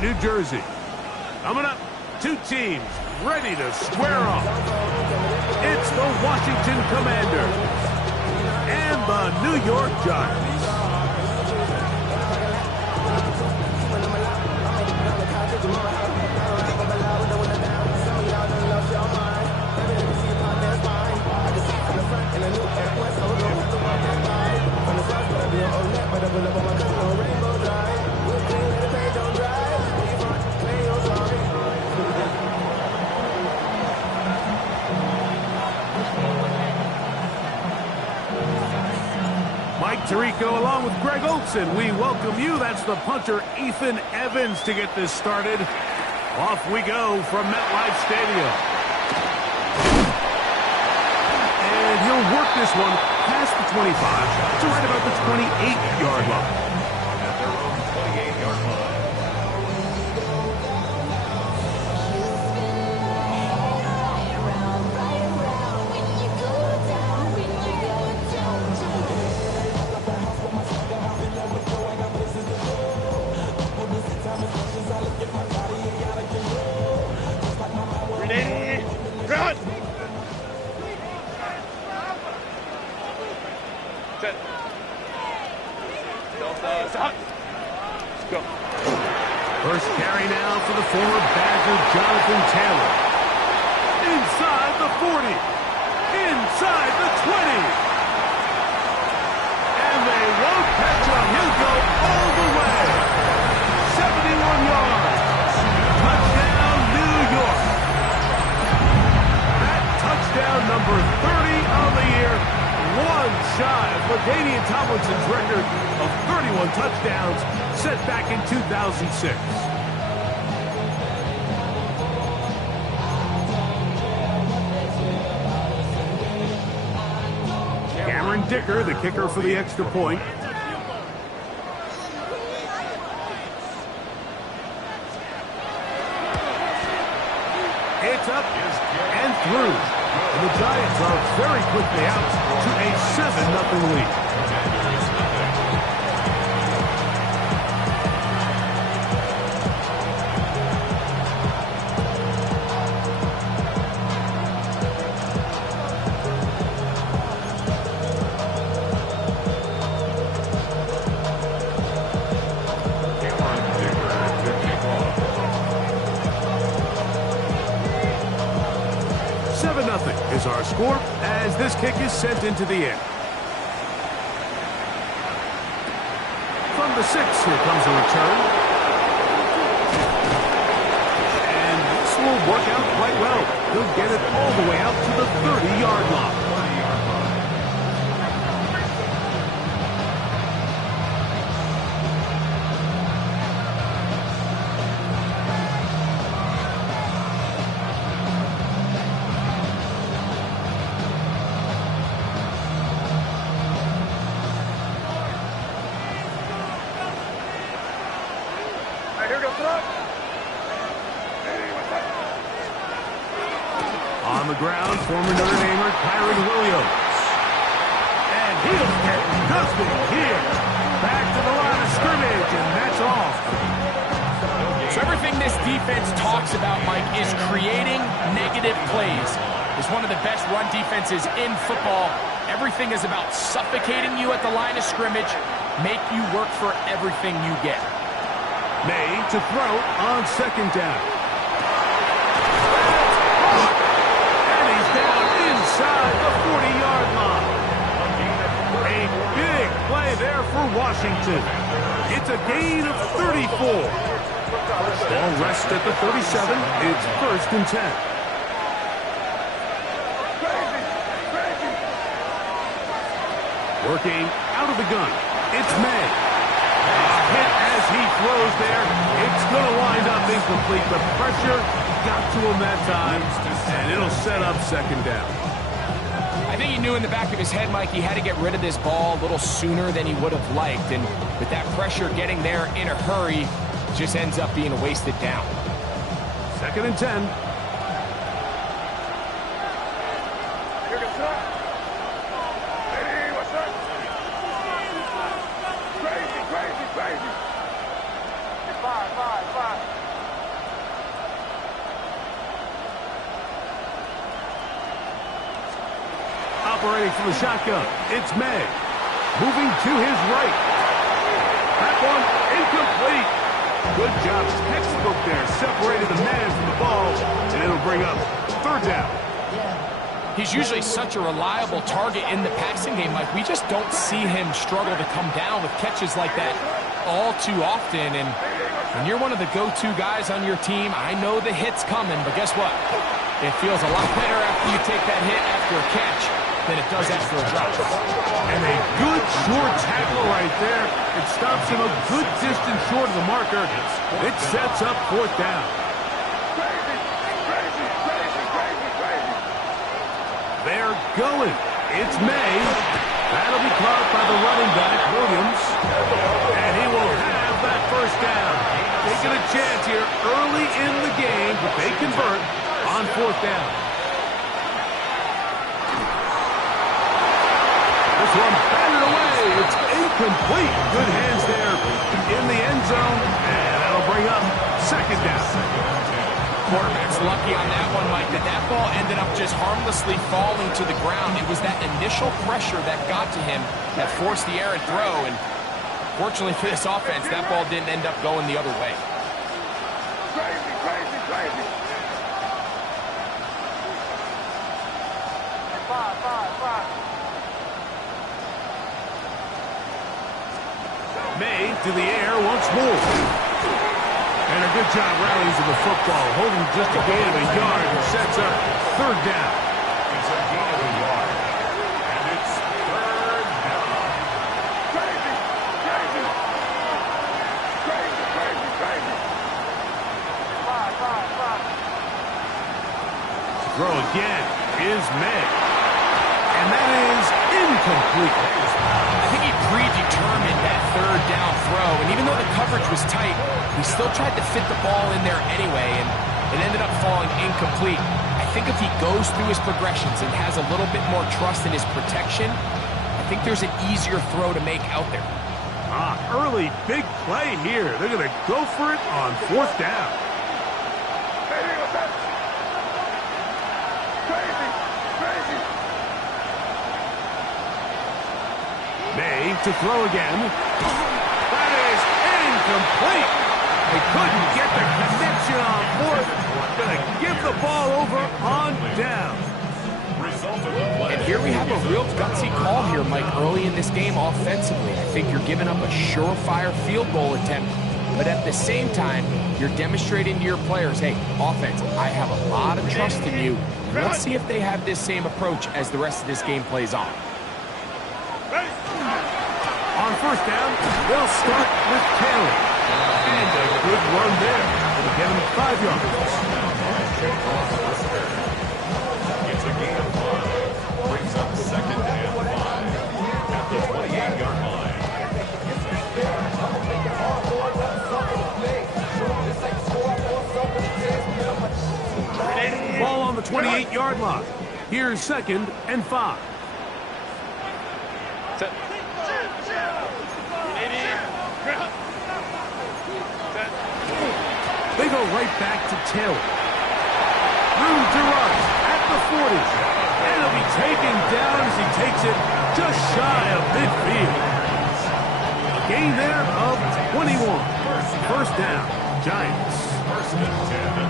New Jersey. Coming up, two teams ready to square off. It's the Washington Commanders and the New York Giants. Mike Tirico along with Greg Olson. We welcome you. That's the punter, Ethan Evans, to get this started. Off we go from MetLife Stadium. And he'll work this one past the 25 to right about the 28-yard line. At their own 28-yard line. First carry now for the former Badger Jonathan Taylor. Inside the 40. Inside the 20. And they won't catch him. He'll go all the way. 71 yards. Touchdown, New York. That touchdown number 30 of the year. One shy of LaDainian Tomlinson's record of 31 touchdowns set back in 2006. Cameron Dicker, the kicker for the extra point. It's up and through. And the Giants are very quickly out to a 7-0 lead. Is our score as this kick is sent into the air. From the 6, here comes a return. And this will work out quite well. He'll get it all the way out to the 30-yard line. On the ground, former Notre Damer Kyron Williams. And he'll get nothing here. Back to the line of scrimmage, and that's all. So everything this defense talks about, Mike, is creating negative plays. It's one of the best run defenses in football. Everything is about suffocating you at the line of scrimmage, make you work for everything you get. May to throw on second down. And he's down inside the 40-yard line. A big play there for Washington. It's a gain of 34. Ball rests at the 37. It's 1st and 10. Working out of the gun. It's May. Hit as he throws there. It's going to wind up incomplete. The pressure got to him that time, and it'll set up second down. I think he knew in the back of his head, Mike, he had to get rid of this ball a little sooner than he would have liked. And with that pressure getting there in a hurry, just ends up being a wasted down. 2nd and 10. Crazy. Operating from the shotgun, it's May. Moving to his right. That one incomplete. Good job, textbook there. Separated the man from the ball, and it'll bring up third down. He's usually such a reliable target in the passing game. Like, we just don't see him struggle to come down with catches like that all too often. And when you're one of the go-to guys on your team, I know the hit's coming, but guess what? It feels a lot better after you take that hit after a catch than it does after a drop. And a good short tackle right there. It stops him a good distance short of the marker. It sets up fourth down. They're going. It's May. That'll be caught by the running back, Williams. And he will have that first down. Taking a chance here early in the game, but they convert on fourth down. This one batted away. It's incomplete. Good hands there in the end zone. And that'll bring up second down. Quarterback's lucky on that one, Mike, that ball ended up just harmlessly falling to the ground. It was that initial pressure that got to him that forced the errant throw, and fortunately for this offense, that ball didn't end up going the other way. May to the air once more. And a good job rallies to the football, holding just a gain of a yard and sets up third down. It's a gain of a yard, and it's third down. Throw again is May. And that is incomplete. I think he predetermined that third down throw, and even though the coverage was tight, he still tried to fit the ball in there anyway, and it ended up falling incomplete. I think if he goes through his progressions and has a little bit more trust in his protection, I think there's an easier throw to make out there. Early big play here. They're going to go for it on fourth down. May to throw again. That is incomplete. They couldn't get the connection on fourth. Going to give the ball over on down. And here we have a real gutsy call here, Mike, early in this game offensively. I think you're giving up a surefire field goal attempt, but at the same time, you're demonstrating to your players, hey, offense, I have a lot of trust in you. Let's see if they have this same approach as the rest of this game plays on. On first down, they'll start with Taylor. And a good run there. It'll get him 5 yards. It's a gain of 5. Brings up second and 5 at the 28-yard line. Ball on the 28-yard line. Here's second and 5. They go right back to Taylor. Room to run at the 40. And he'll be taken down as he takes it just shy of midfield. A gain there of 21. First down, Giants.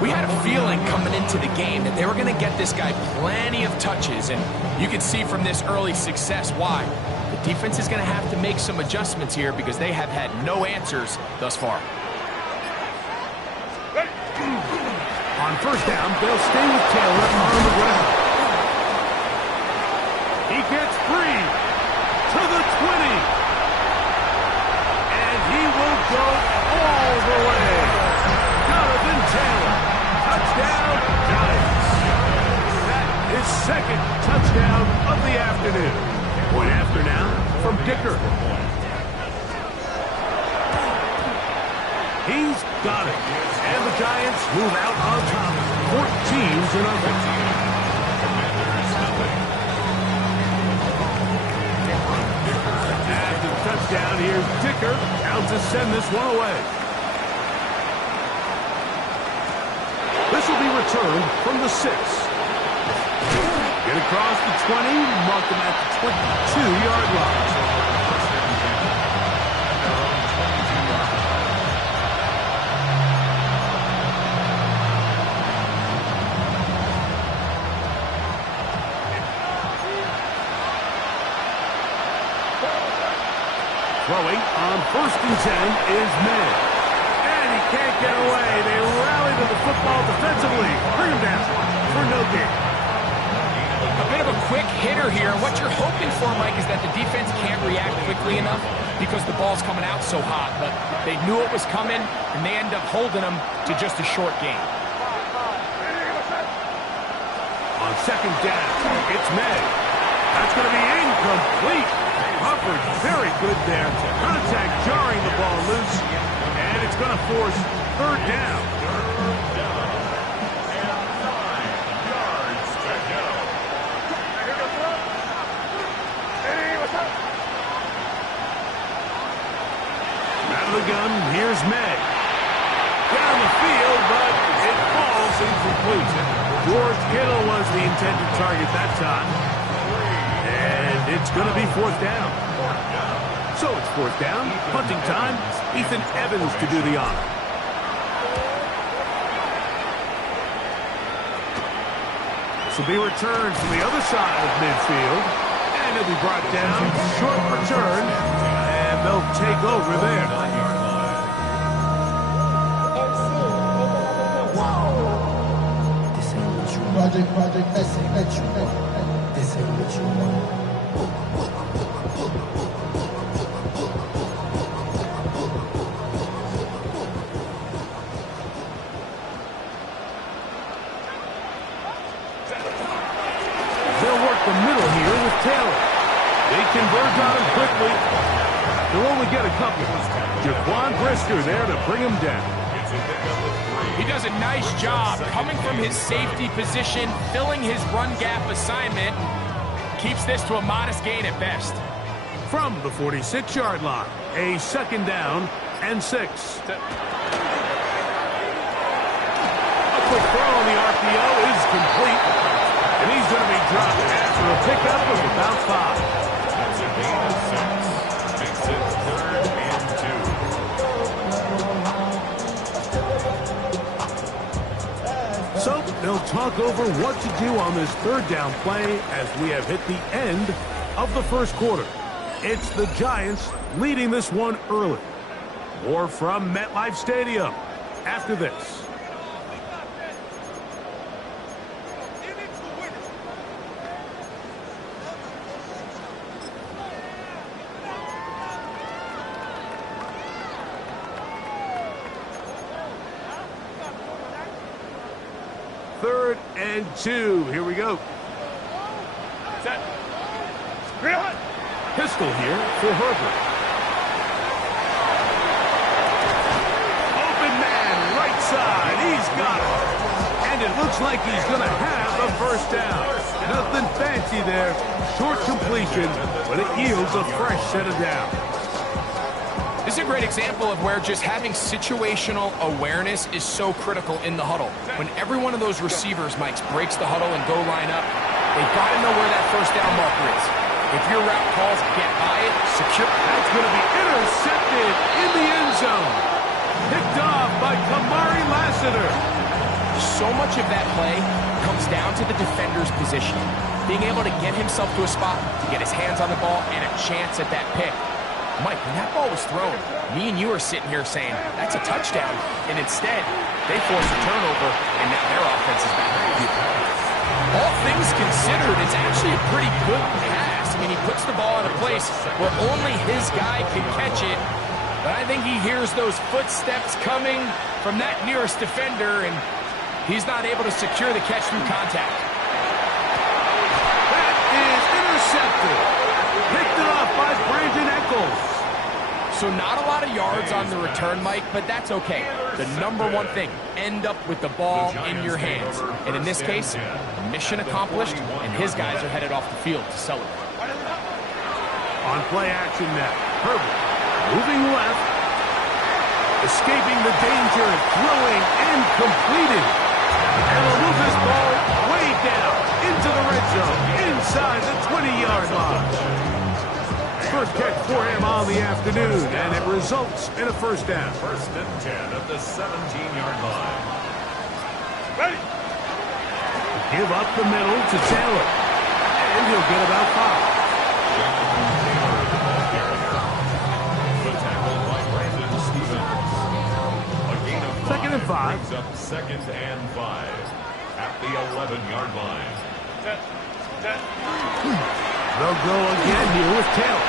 We had a feeling coming into the game that they were going to get this guy plenty of touches, and you can see from this early success why. The defense is going to have to make some adjustments here because they have had no answers thus far. On first down, they'll stay with Taylor on the ground. He gets free to the 20. And he will go all the way. Jonathan Taylor, touchdown, Giants. That is second touchdown of the afternoon. Point after now from Dicker. He's got it. And the Giants move out on top, 14-0. After the touchdown, here's Dicker out to send this one away. This will be returned from the 6. Going across the 20, marked him at the 22-yard line. Throwing on 1st and 10 is May. And he can't get away. They rally to the football defensively. Bring him down for no gain. A bit of a quick hitter here. What you're hoping for, Mike, is that the defense can't react quickly enough because the ball's coming out so hot. But they knew it was coming, and they end up holding them to just a short gain. On 2nd down, it's May. That's going to be incomplete. Crawford very good there. Contact jarring the ball loose. And it's going to force 3rd down. Out of the gun, here's May. Down the field, but it falls incomplete. George Kittle was the intended target that time. And it's going to be 4th down. So it's 4th down, punting time. Ethan Evans to do the honor. This will be returned from the other side of midfield. And it'll be brought down. Short return. And they'll take over there. Project, this ain't what you want. This ain't what you want. They'll work the middle here with Taylor. They converge on him quickly. They'll only get a couple. Jaquan Brisker there to bring him down. He does a nice job coming from his safety position, filling his run gap assignment, keeps this to a modest gain at best. From the 46-yard line, a 2nd down and 6. A quick throw on the RPO is complete, and he's going to be dropped after a pickup of about 5. That's a gain of 6. Makes it 3rd and 2. So they'll talk over what to do on this 3rd down play as we have hit the end of the 1st quarter. It's the Giants leading this one early. More from MetLife Stadium after this. Third and 2. Here we go. Set. Pistol here for Herbert. Open man, right side. He's got it. And it looks like he's going to have a 1st down. Nothing fancy there. Short completion, but it yields a fresh set of downs. This is a great example of where just having situational awareness is so critical in the huddle. When every one of those receivers, Mike, breaks the huddle and go line up, they've got to know where that 1st down marker is. If your route calls, get by it, secure. That's going to be intercepted in the end zone. Picked off by Kamari Lassiter. So much of that play comes down to the defender's position. Being able to get himself to a spot, to get his hands on the ball, and a chance at that pick. Mike, when that ball was thrown, me and you are sitting here saying, that's a touchdown. And instead, they forced a turnover, and now their offense is back on the field. All things considered, it's actually a pretty good pass. I mean, he puts the ball in a place where only his guy can catch it. But I think he hears those footsteps coming from that nearest defender, and he's not able to secure the catch through contact. That is intercepted. Picked off by Brandon Echols. So not a lot of yards on the return, Mike, but that's okay. The number one thing, end up with the ball in your hands. And in this case, mission accomplished, and his guys are headed off the field to celebrate. On play action now, Herbert moving left, escaping the danger, throwing and completing. And will move this ball way down into the red zone. on the afternoon, and it results in a first down. First and 10 at the 17-yard line. Ready. Give up the middle to Taylor, and he'll get about 5. Second and 5. Brings up second and 5 at the 11-yard line. They'll go again here with Taylor.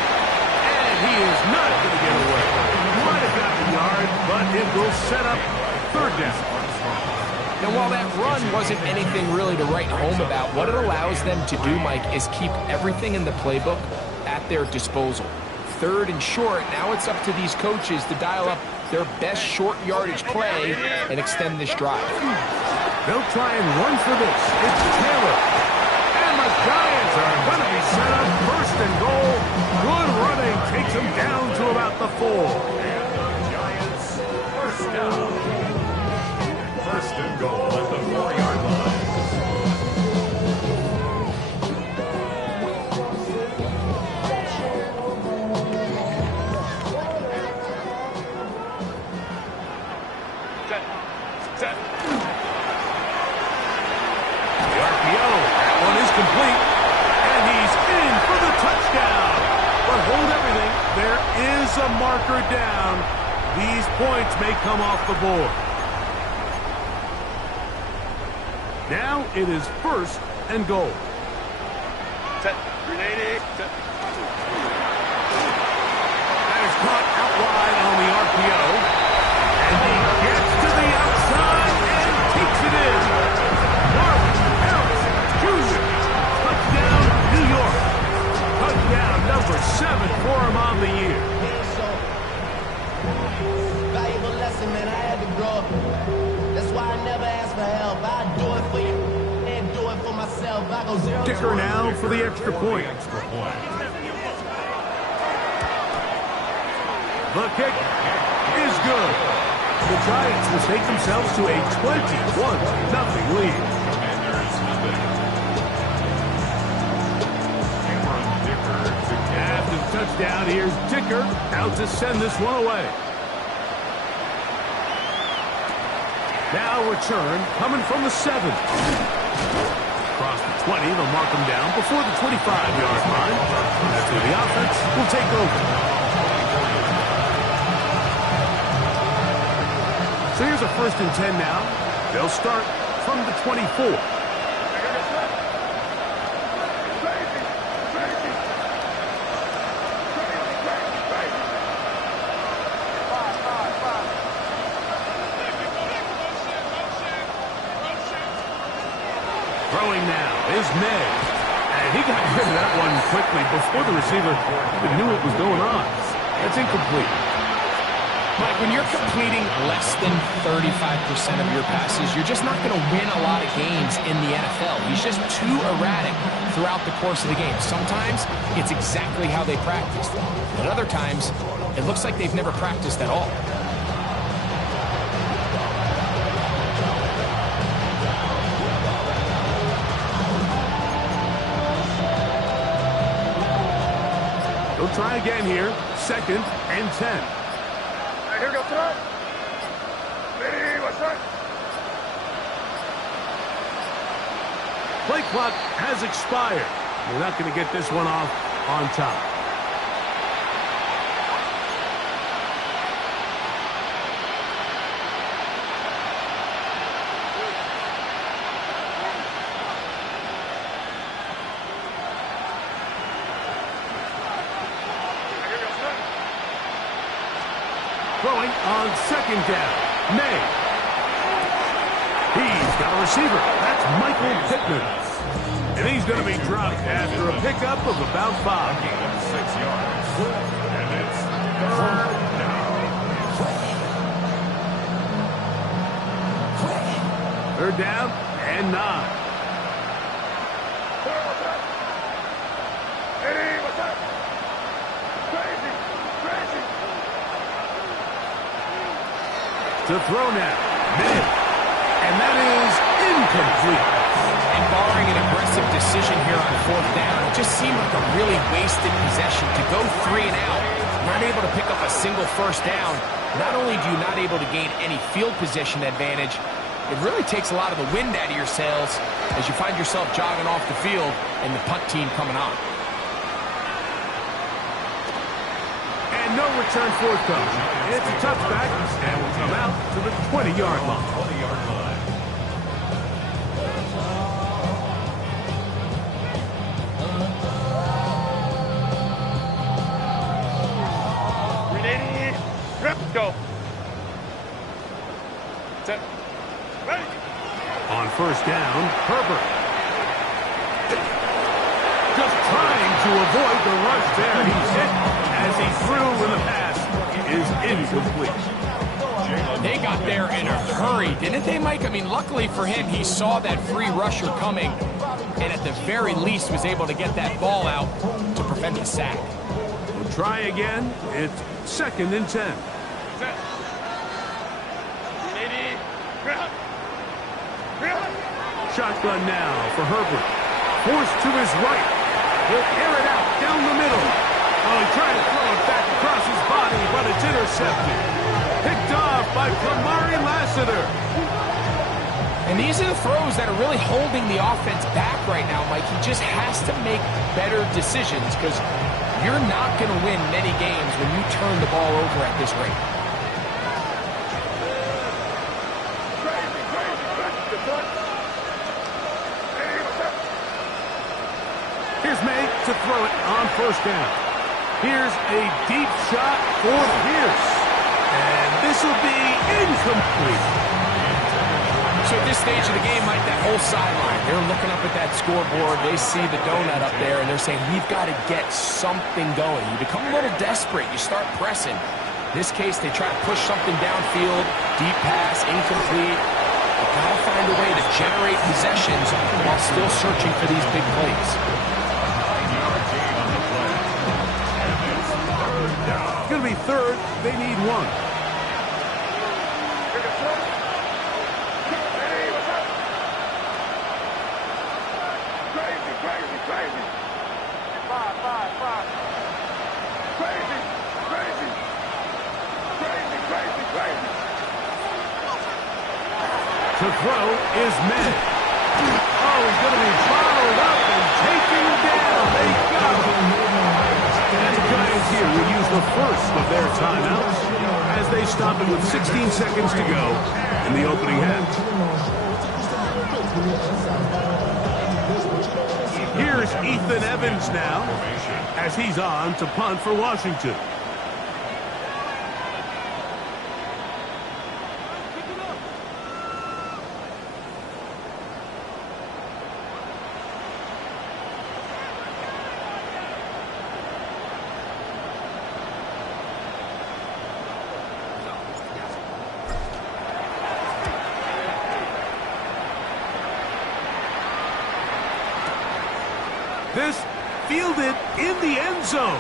And he is not going to get away. He might have got the yard, but it will set up third down. Now, while that run wasn't anything really to write home about, what it allows them to do, Mike, is keep everything in the playbook at their disposal. Third and short, now it's up to these coaches to dial up their best short yardage play and extend this drive. They'll try and run for this. It's Taylor. And the Giants are going to be set up first and goal. Good running takes them down to about the 4. And the Giants first down. First and goal at the 4-yard line. Complete, and he's in for the touchdown. But hold everything, there is a marker down. These points may come off the board. Now it is first and goal. That is caught out wide on the RPO, and he gets to the outside and takes it in. Touchdown number 7 for him on the year. Valuable lesson, man. I had to grow up. That's why I never ask for help. I do it for you and do it for myself. I go 0 Kicker now for the extra point. The kick is good. The Giants will take themselves to a 21-0 lead. After the touchdown, here's Dicker out to send this one away. Now return coming from the 7. Across the 20, they'll mark him down before the 25-yard line. That's where the offense will take over. So here's a first and 10 now. They'll start from the 24. Throwing now is May. And he got rid of that one quickly before the receiver even knew what was going on. That's incomplete. Mike, when you're completing less than 35% of your passes, you're just not going to win a lot of games in the NFL. He's just too erratic throughout the course of the game. Sometimes it's exactly how they practiced. But other times, it looks like they've never practiced at all. They'll try again here. Second and 10. Here we go, throw. Ready, what's that? Play clock has expired. We're not going to get this one off on top. Throwing on second down. May. He's got a receiver. That's Michael Pittman. And he's going to be dropped after a pickup of about 5. 6 yards. And it's third down. Third down and 9. Ready, what's that? Crazy, crazy. To throw now. Mid. And that is incomplete. And barring an aggressive decision here on 4th down, it just seemed like a really wasted possession to go 3 and out not able to pick up a single first down. Not only do you not able to gain any field position advantage, it really takes a lot of the wind out of your sails as you find yourself jogging off the field and the punt team coming on. And no return forthcoming. It's a touchback and will come out to the 20-yard line. 20-yard line. Ready, grip, go. Set. Ready. On first down, Herbert. Just trying to avoid the rush there. He's hit as he threw when the pass is incomplete. They got there in a hurry, didn't they, Mike? I mean, luckily for him, he saw that free rusher coming and at the very least was able to get that ball out to prevent the sack. We'll try again. It's 2nd and 10. Set. Ready, grip. Grip. Shotgun now for Herbert. Forced to his right. He'll air it out down the middle. Oh, he tried to throw it back across his body, but it's intercepted. Picked off by Kamari Lassiter. And these are the throws that are really holding the offense back right now, Mike. He just has to make better decisions because you're not going to win many games when you turn the ball over at this rate. Crazy, crazy, crazy. The front. Ready, what's up? Here's May to throw it on first down. Here's a deep shot for Pierce. And this will be incomplete. So at this stage of the game, Mike, that whole sideline, they're looking up at that scoreboard. They see the donut up there, and they're saying, we've got to get something going. You become a little desperate. You start pressing. In this case, they try to push something downfield. Deep pass, incomplete. You've got to find a way to generate possessions while still searching for these big plays. 9-yard gain on the play. And it's 3rd down. It's going to be 3rd. They need 1. Here goes front. Ready, what's up? Crazy, crazy, crazy. Five. Crazy, crazy. Crazy, crazy, crazy. To throw is May. Oh, he's going to be followed up and taken down. They got him. And the Giants here will use the first of their timeouts as they stop it with 16 seconds to go in the opening half. Here's Ethan Evans now as he's on to punt for Washington. This fielded in the end zone.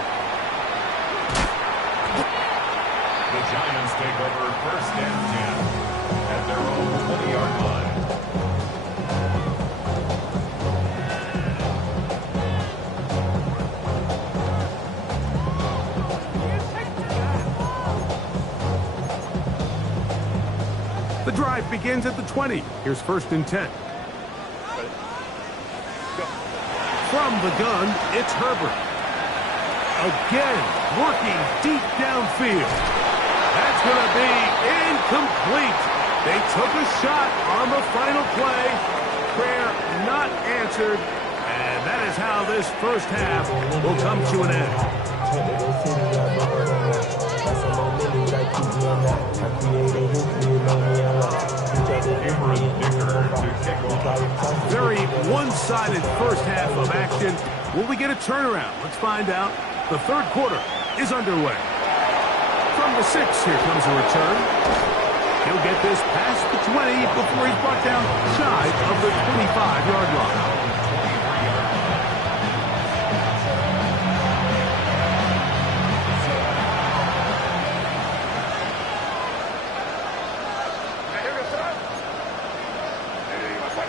The Giants take over 1st and 10 at their own 20-yard line. The drive begins at the 20. Here's 1st and 10. From the gun, it's Herbert. Again, working deep downfield. That's going to be incomplete. They took a shot on the final play. Prayer not answered. And that is how this first half will come to an end. Very one-sided first half of action. Will we get a turnaround? Let's find out. The 3rd quarter is underway. From the 6, here comes a return. He'll get this past the 20 before he's brought down shy of the 25-yard line. Here goes front. Ready, what's up?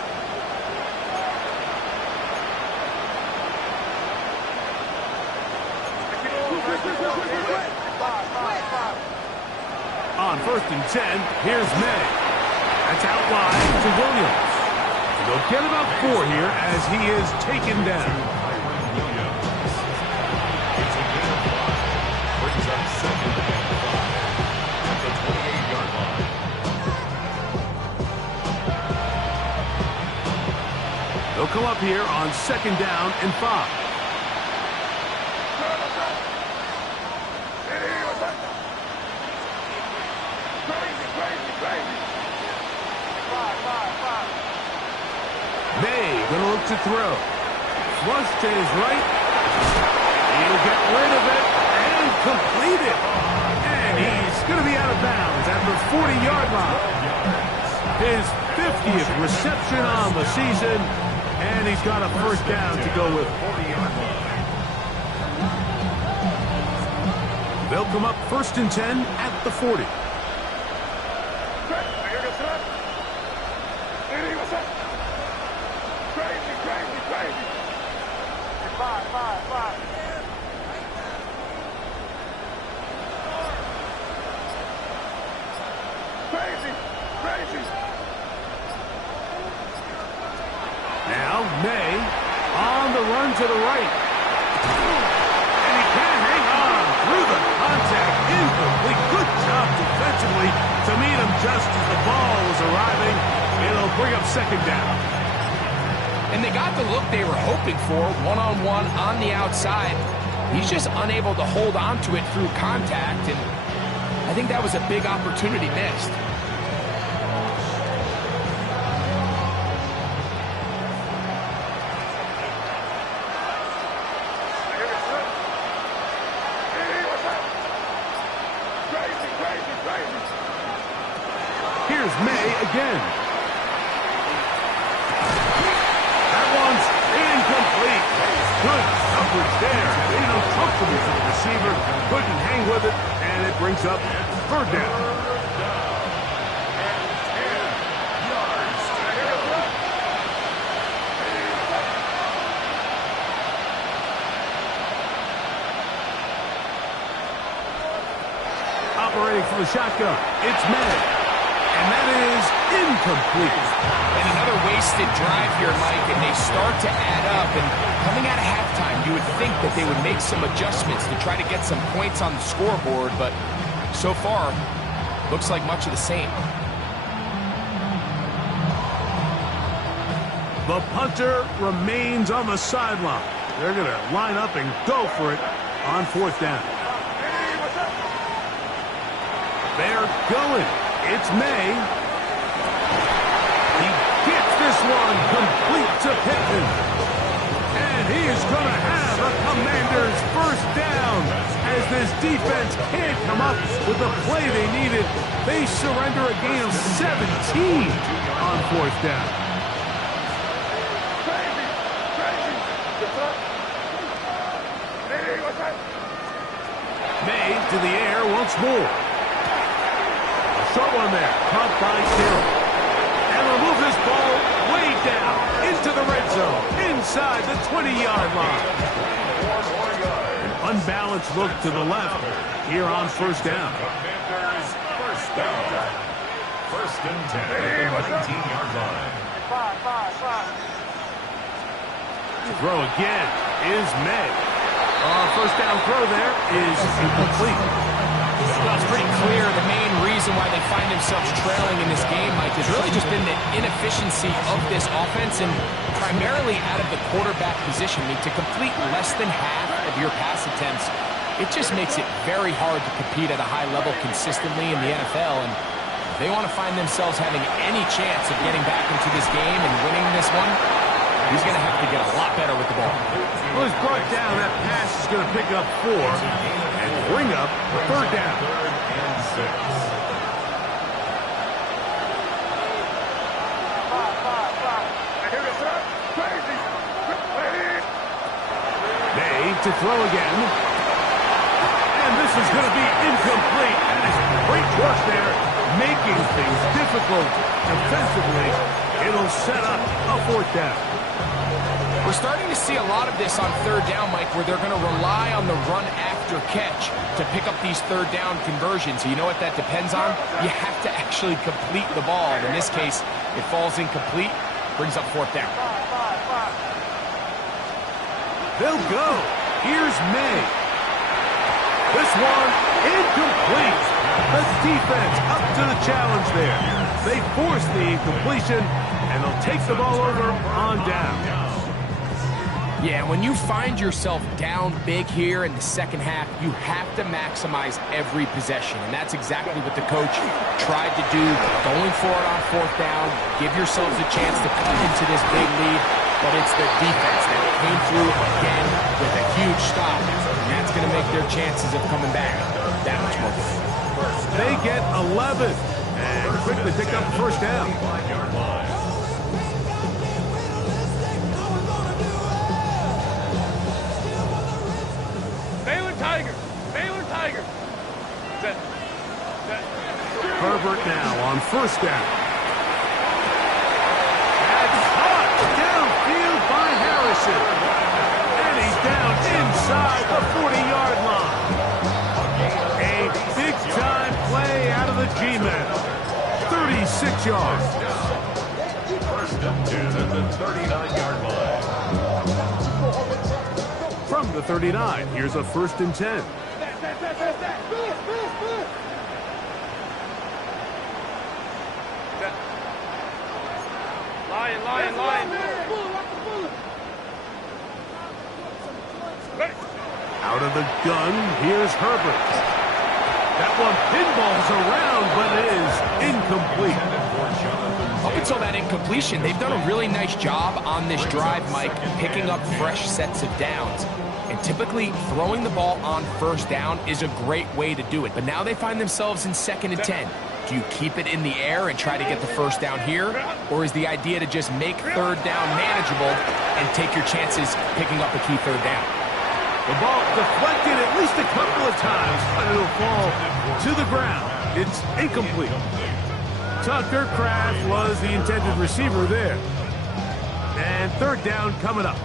Quick. first and 10. Here's May. That's out wide to Williams. And they'll get about 4 here as he is taken down. It's a gain of 5. Brings up second and 5 at the 28-yard line. They'll come up here on second down and 5. May going to look to throw. Flush to his right. He'll get rid of it and complete it. And he's going to be out of bounds at the 40-yard line. His 50th reception on the season, and he's got a first down to go with. They'll come up first and 10 at the 40. Now May on the run to the right. And he can't hang on through the contact. Incomplete. Good job defensively to meet him just as the ball was arriving. It'll bring up second down. And they got the look they were hoping for, one-on-one on the outside. He's just unable to hold on to it through contact, and I think that was a big opportunity missed. Here's May again. That one's incomplete. Good coverage there. Made it uncomfortable for the receiver. Couldn't hang with it, and it brings up third down. Operating from the shotgun, it's May. And that is incomplete. And another wasted drive here, Mike, and they start to add up. And coming out of halftime, you would think that they would make some adjustments to try to get some points on the scoreboard, but so far, looks like much of the same. The punter remains on the sideline. They're going to line up and go for it on fourth down. They're going. It's May. He gets this one complete to Pittman. And he is going to have a Commander's first down as this defense can't come up with the play they needed. They surrender a gain of 17 on fourth down. May to the air once more. Short one there, caught by Carroll. And will move this ball way down into the red zone, inside the 20-yard line. An unbalanced look to the left here on first down. Commanders first down. First and 10 at the 19-yard line. The throw again is May. First down throw there is incomplete. Well, it's pretty clear the main reason why they find themselves trailing in this game, Mike, has really just been the inefficiency of this offense and primarily out of the quarterback position. I mean, to complete less than half of your pass attempts, it just makes it very hard to compete at a high level consistently in the NFL. And if they want to find themselves having any chance of getting back into this game and winning this one, he's going to have to get a lot better with the ball. Well, he's brought down. That pass is going to pick up 4 and bring up third down. Third and 6. May to throw again. And this is going to be incomplete. And it's great work there, making things difficult defensively. It'll set up a fourth down. We're starting to see a lot of this on third down, Mike, where they're going to rely on the run after after catch to pick up these third down conversions. You know what that depends on? You have to actually complete the ball. And in this case, it falls incomplete, brings up fourth down. They'll go. Here's May. This one, incomplete. The defense up to the challenge there. They force the incompletion, and they'll take the ball over on down. Yeah, when you find yourself down big here in the second half, you have to maximize every possession. And that's exactly what the coach tried to do, going for it on fourth down. Give yourselves a chance to come into this big lead. But it's the defense that came through again with a huge stop. And that's going to make their chances of coming back that much more difficult. They get 11 and quickly pick up first down. Tiger. Set. Herbert now on first down. And caught downfield by Harrison. And he's down inside the 40-yard line. A big-time play out of the G-men. 36 yards. First and 10 at the 39-yard line. From the 39, here's a first and 10. Line. Out of the gun, here's Herbert. That one pinballs around, but is incomplete. Up until that incompletion, they've done a really nice job on this drive, Mike, picking up fresh sets of downs. And typically, throwing the ball on first down is a great way to do it. But now they find themselves in second and 10. Do you keep it in the air and try to get the first down here? Or is the idea to just make third down manageable and take your chances picking up a key third down? The ball deflected at least a couple of times, but it'll fall to the ground. It's incomplete. Tucker Kraft was the intended receiver there. And third down coming up.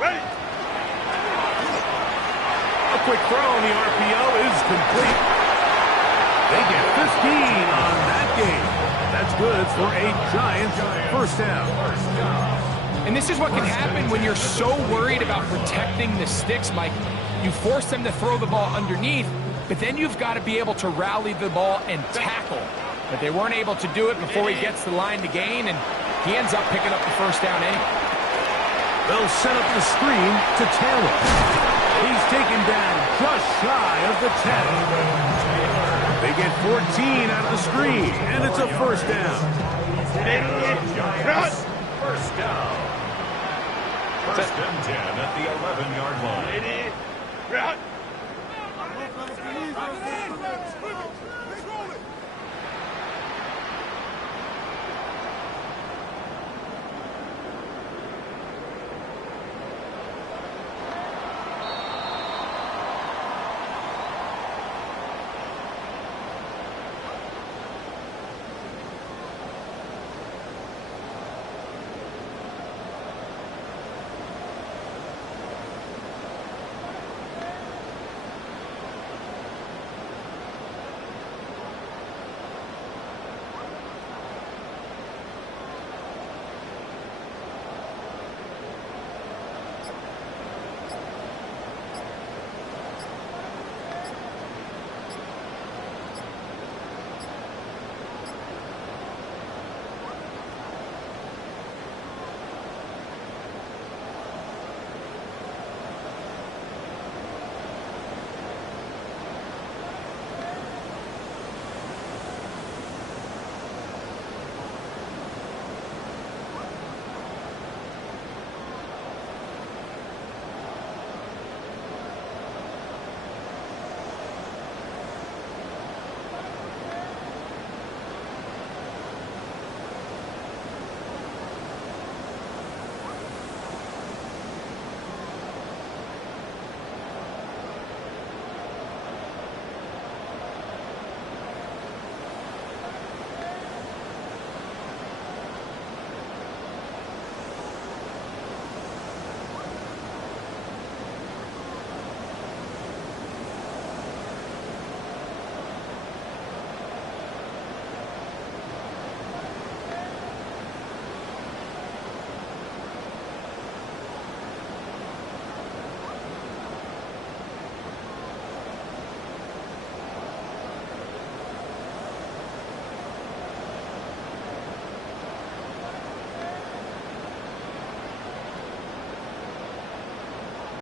Ready. A quick throw on the RPO is complete. They get 15 on that game. That's good for a Giants first down. And this is what can happen when you're so worried about protecting the sticks, Mike. You force them to throw the ball underneath, but then you've got to be able to rally the ball and tackle. But they weren't able to do it before he gets the line to gain, and he ends up picking up the first down anyway. They'll set up the screen to Taylor. He's taken down just shy of the 10. They get 14 out of the screen, and it's a first down. First down. First and 10 at the 11-yard line.